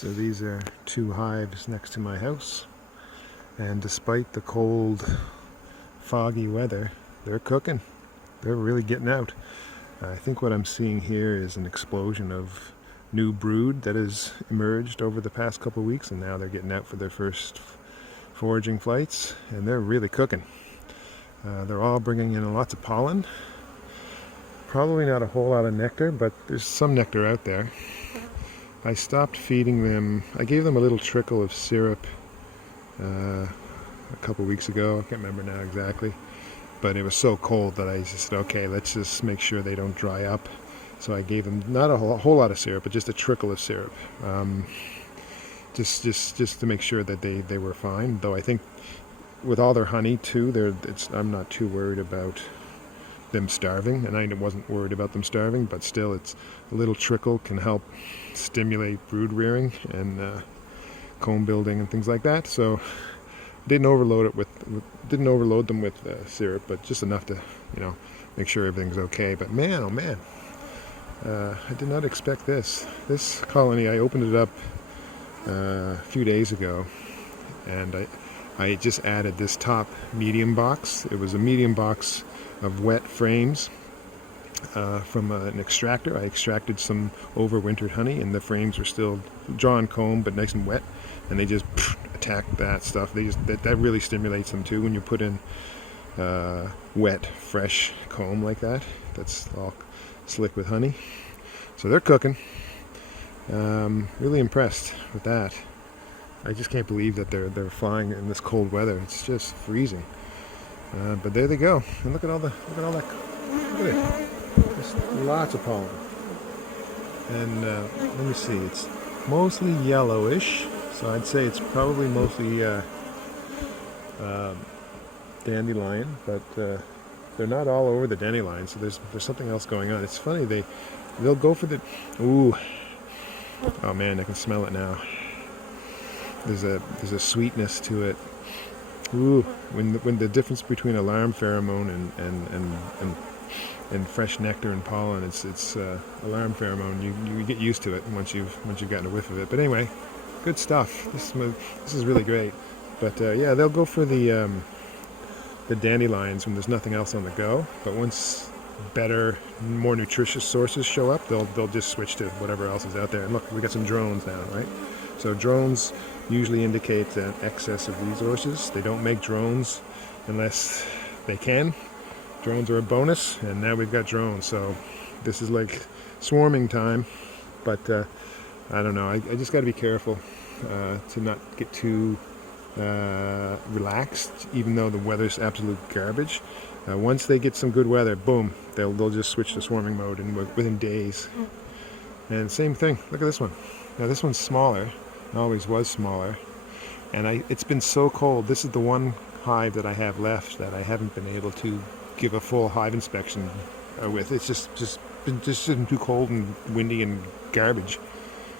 So these are two hives next to my house, and despite the cold, foggy weather, they're cooking. They're really getting out. I think what I'm seeing here is an explosion of new brood that has emerged over the past couple of weeks, and now they're getting out for their first foraging flights, and they're really cooking. They're all bringing in lots of pollen. Probably not a whole lot of nectar, but there's some nectar out there. I stopped feeding them. I gave them a little trickle of syrup a couple weeks ago. I can't remember now exactly. But it was so cold that I just said, okay, let's just make sure they don't dry up. So I gave them not a whole lot of syrup, but just a trickle of syrup. Just to make sure that they were fine. Though I think with all their honey too, I'm not too worried about them starving, and I wasn't worried about them starving, but still, it's a little trickle can help stimulate brood rearing and comb building and things like that. So didn't overload them with syrup, but just enough to make sure everything's okay. But man, oh man, I did not expect this colony. I opened it up a few days ago, and I just added this top medium box. It was a medium box of wet frames from an extractor. I extracted some overwintered honey, and the frames were still drawn comb but nice and wet, and they just attack that stuff. That really stimulates them too when you put in wet, fresh comb like that. That's all slick with honey. So they're cooking. Really impressed with that. I just can't believe that they're flying in this cold weather. It's just freezing. But there they go. And look at that. Look at it. Just lots of pollen. And let me see. It's mostly yellowish. So I'd say it's probably mostly dandelion, but they're not all over the dandelion. So there's something else going on. It's funny. They'll go for the. Ooh. Oh man, I can smell it now. There's a sweetness to it. Ooh, when the difference between alarm pheromone and fresh nectar and pollen, it's alarm pheromone. You get used to it once you've gotten a whiff of it. But anyway, good stuff. This is really great. But yeah, they'll go for the dandelions when there's nothing else on the go. But once better, more nutritious sources show up, they'll just switch to whatever else is out there. And look, we got some drones now, right? So drones usually indicate an excess of resources. They don't make drones unless they can. Drones are a bonus, and now we've got drones. So this is like swarming time, but I don't know. I just got to be careful to not get too relaxed, even though the weather's absolute garbage. Once they get some good weather, boom, they'll just switch to swarming mode within days. And same thing. Look at this one. Now this one's smaller. Always was smaller, and it's been so cold. This is the one hive that I have left that I haven't been able to give a full hive inspection with. It's just been too cold and windy and garbage.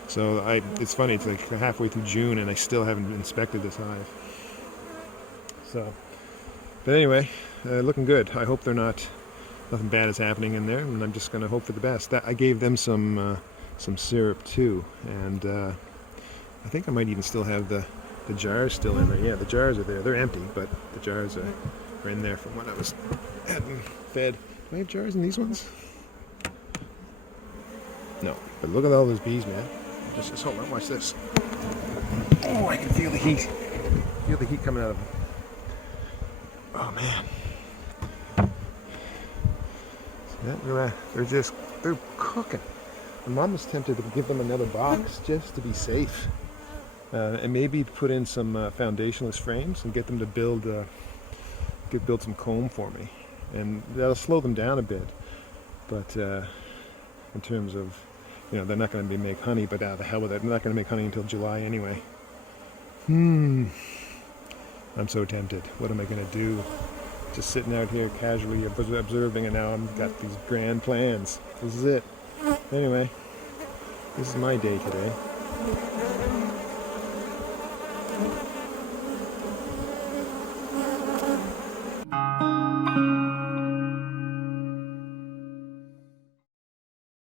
So it's funny. It's like halfway through June, and I still haven't inspected this hive. So, but anyway, looking good. I hope nothing bad is happening in there, and I'm just going to hope for the best. I gave them some syrup too, and I think I might even still have the jars still in there. Yeah, the jars are there. They're empty, but the jars are in there from when I was having fed. Do I have jars in these ones? No, but look at all those bees, man. Just hold on, watch this. Oh, I can feel the heat. Feel the heat coming out of them. Oh man. They're cooking. My mom was tempted to give them another box just to be safe. And maybe put in some foundationless frames and get them to build some comb for me, and that'll slow them down a bit. But in terms of, they're not going to make honey, but the hell with it. They're not going to make honey until July anyway. I'm so tempted. What am I going to do? Just sitting out here casually observing, and now I've got these grand plans. This is it. Anyway, this is my day today.